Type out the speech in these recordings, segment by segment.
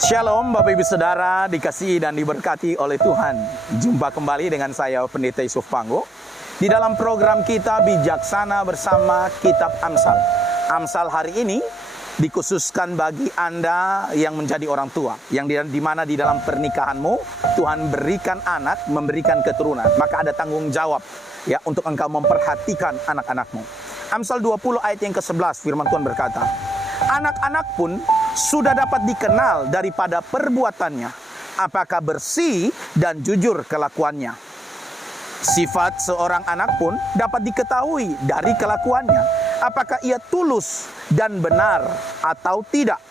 Shalom Bapak Ibu Saudara, dikasihi dan diberkati oleh Tuhan. Jumpa kembali dengan saya Pendeta Yusuf Panggo di dalam program kita Bijaksana bersama Kitab Amsal. Amsal hari ini dikhususkan bagi Anda yang menjadi orang tua, yang di mana di dalam pernikahanmu Tuhan berikan anak, memberikan keturunan, maka ada tanggung jawab ya untuk engkau memperhatikan anak-anakmu. Amsal 20 ayat yang ke-11 firman Tuhan berkata, anak-anak pun sudah dapat dikenal daripada perbuatannya, apakah bersih dan jujur kelakuannya. Sifat seorang anak pun dapat diketahui dari kelakuannya, apakah ia tulus dan benar atau tidak.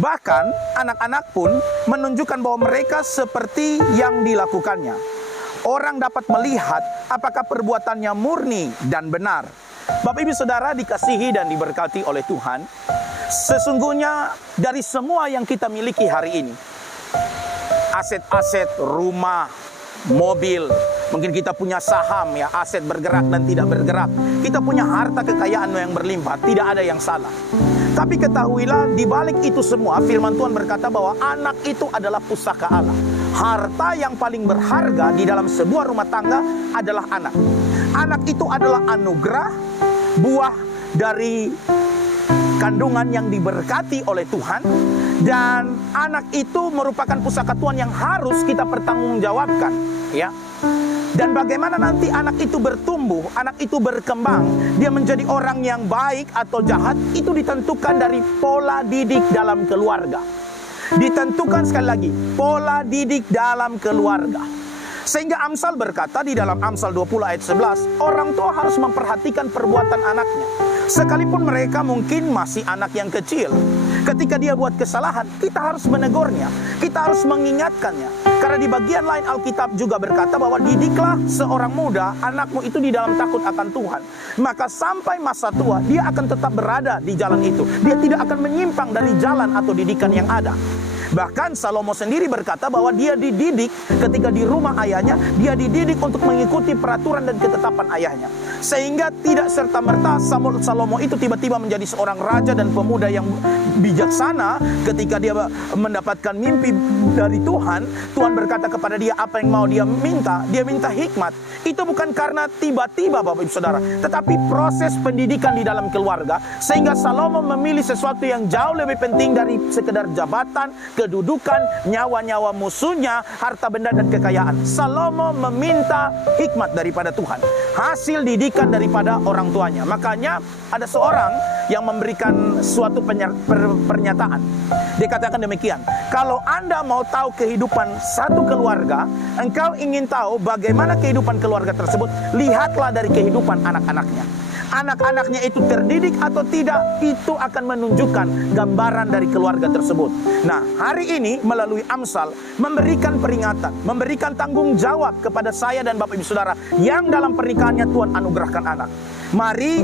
Bahkan anak-anak pun menunjukkan bahwa mereka seperti yang dilakukannya. Orang dapat melihat apakah perbuatannya murni dan benar. Bapak Ibu Saudara dikasihi dan diberkati oleh Tuhan. Sesungguhnya dari semua yang kita miliki hari ini, aset-aset, rumah, mobil, mungkin kita punya saham ya, aset bergerak dan tidak bergerak. Kita punya harta kekayaan yang berlimpah, tidak ada yang salah. Tapi ketahuilah di balik itu semua firman Tuhan berkata bahwa anak itu adalah pusaka Allah. Harta yang paling berharga di dalam sebuah rumah tangga adalah anak. Anak itu adalah anugerah, buah dari kandungan yang diberkati oleh Tuhan. Dan anak itu merupakan pusaka Tuhan yang harus kita pertanggungjawabkan ya. Dan bagaimana nanti anak itu bertumbuh, anak itu berkembang, dia menjadi orang yang baik atau jahat, itu ditentukan dari pola didik dalam keluarga. Ditentukan sekali lagi, pola didik dalam keluarga. Sehingga Amsal berkata di dalam Amsal 20 ayat 11, orang tua harus memperhatikan perbuatan anaknya. Sekalipun mereka mungkin masih anak yang kecil. Ketika dia buat kesalahan, kita harus menegurnya, kita harus mengingatkannya. Karena di bagian lain Alkitab juga berkata bahwa didiklah seorang muda, anakmu itu di dalam takut akan Tuhan. Maka sampai masa tua, dia akan tetap berada di jalan itu. Dia tidak akan menyimpang dari jalan atau didikan yang ada. Bahkan Salomo sendiri berkata bahwa dia dididik ketika di rumah ayahnya, dia dididik untuk mengikuti peraturan dan ketetapan ayahnya. Sehingga tidak serta-merta Salomo itu tiba-tiba menjadi seorang raja dan pemuda yang bijaksana. Ketika dia mendapatkan mimpi dari Tuhan, Tuhan berkata kepada dia apa yang mau dia minta hikmat. Itu bukan karena tiba-tiba Bapak Ibu Saudara, tetapi proses pendidikan di dalam keluarga. Sehingga Salomo memilih sesuatu yang jauh lebih penting dari sekedar jabatan, kedudukan, nyawa-nyawa musuhnya, harta benda dan kekayaan. Salomo meminta hikmat daripada Tuhan, hasil didikan daripada orang tuanya. Makanya ada seorang yang memberikan suatu pernyataan. Dia katakan demikian, kalau Anda mau tahu kehidupan satu keluarga, engkau ingin tahu bagaimana kehidupan keluarga tersebut, lihatlah dari kehidupan anak-anaknya. Anak-anaknya itu terdidik atau tidak, itu akan menunjukkan gambaran dari keluarga tersebut. Nah, hari ini melalui Amsal memberikan peringatan, memberikan tanggung jawab kepada saya dan Bapak Ibu Saudara yang dalam pernikahannya Tuhan anugerahkan anak. Mari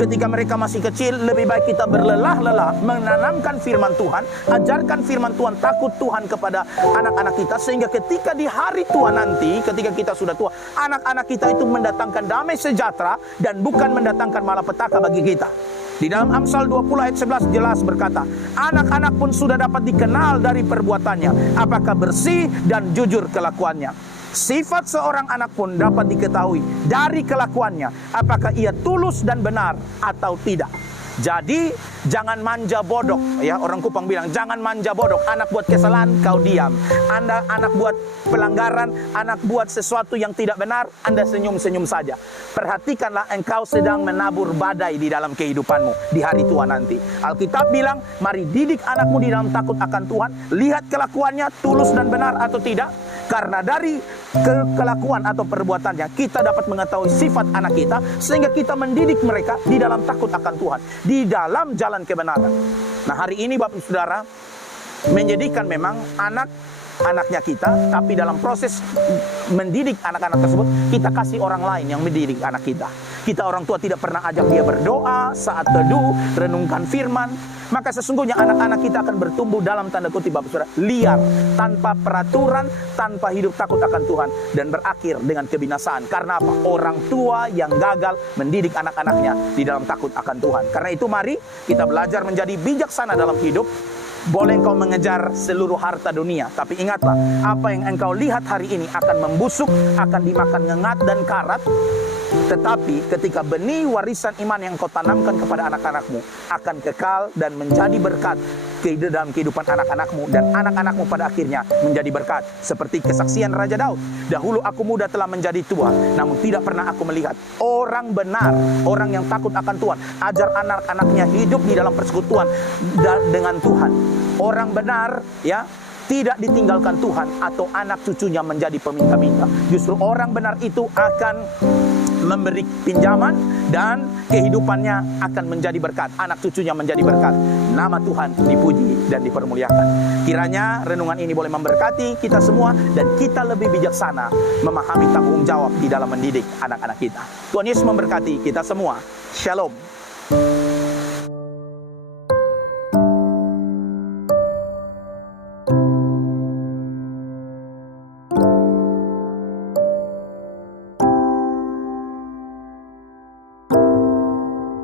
ketika mereka masih kecil, lebih baik kita berlelah-lelah menanamkan firman Tuhan, ajarkan firman Tuhan, takut Tuhan kepada anak-anak kita, sehingga ketika di hari tua nanti, ketika kita sudah tua, anak-anak kita itu mendatangkan damai sejahtera dan bukan mendatangkan malapetaka bagi kita. Di dalam Amsal 20 ayat 11 jelas berkata, anak-anak pun sudah dapat dikenal dari perbuatannya, apakah bersih dan jujur kelakuannya. Sifat seorang anak pun dapat diketahui dari kelakuannya, apakah ia tulus dan benar atau tidak. Jadi jangan manja bodok ya, orang Kupang bilang jangan manja bodok. Anak buat kesalahan kau diam, anak buat pelanggaran, anak buat sesuatu yang tidak benar, Anda senyum-senyum saja. Perhatikanlah, engkau sedang menabur badai di dalam kehidupanmu di hari tua nanti. Alkitab bilang, mari didik anakmu di dalam takut akan Tuhan, lihat kelakuannya tulus dan benar atau tidak. Karena dari kelakuan atau perbuatannya kita dapat mengetahui sifat anak kita, sehingga kita mendidik mereka di dalam takut akan Tuhan, di dalam jalan kebenaran. Nah, hari ini Bapak Saudara, menjadikan memang anaknya kita, tapi dalam proses mendidik anak-anak tersebut, kita kasih orang lain yang mendidik anak kita. Kita orang tua tidak pernah ajak dia berdoa saat teduh, renungkan firman. Maka sesungguhnya anak-anak kita akan bertumbuh dalam tanda kutip Bapak Saudara, liar, tanpa peraturan, tanpa hidup takut akan Tuhan, dan berakhir dengan kebinasaan. Karena apa? Orang tua yang gagal mendidik anak-anaknya di dalam takut akan Tuhan. Karena itu mari kita belajar menjadi bijaksana dalam hidup, Boleh engkau mengejar seluruh harta dunia, tapi ingatlah, apa yang engkau lihat hari ini akan membusuk, akan dimakan ngengat dan karat. Tetapi ketika benih warisan iman yang kau tanamkan kepada anak-anakmu akan kekal dan menjadi berkat dalam kehidupan anak-anakmu, dan anak-anakmu pada akhirnya menjadi berkat. Seperti kesaksian Raja Daud, dahulu aku muda telah menjadi tua, namun tidak pernah aku melihat orang benar, orang yang takut akan Tuhan, ajar anak-anaknya hidup di dalam persekutuan dengan Tuhan. Orang benar, ya, tidak ditinggalkan Tuhan atau anak cucunya menjadi peminta-minta. Justru orang benar itu akan memberi pinjaman dan kehidupannya akan menjadi berkat. Anak cucunya menjadi berkat. Nama Tuhan dipuji dan dipermuliakan. Kiranya renungan ini boleh memberkati kita semua dan kita lebih bijaksana memahami tanggung jawab di dalam mendidik anak-anak kita. Tuhan Yesus memberkati kita semua. Shalom.